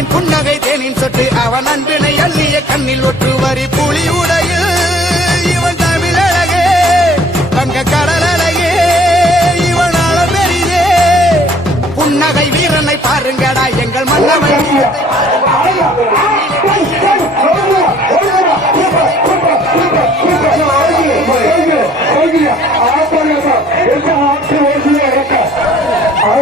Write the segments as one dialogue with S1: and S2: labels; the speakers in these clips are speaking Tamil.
S1: மானின் புன்னகை தேனின் சொட்டு அவன் அன்பினை அள்ளிய கண்ணில் ஒற்று வரி புலி உடையில் இவன் தமிழ் அழகே தங்க கடல் அழகே இவன் ஆள பெரிதே புன்னகை வீரனை பாருங்கடா எங்கள் மன்னவன்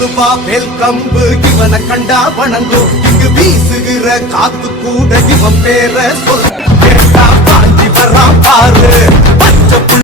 S1: ரூபா வேல் கம்பு இவனை கண்டா வணங்கும். இங்கு வீசுகிற காத்து கூட இவன் பேர சொல்ல.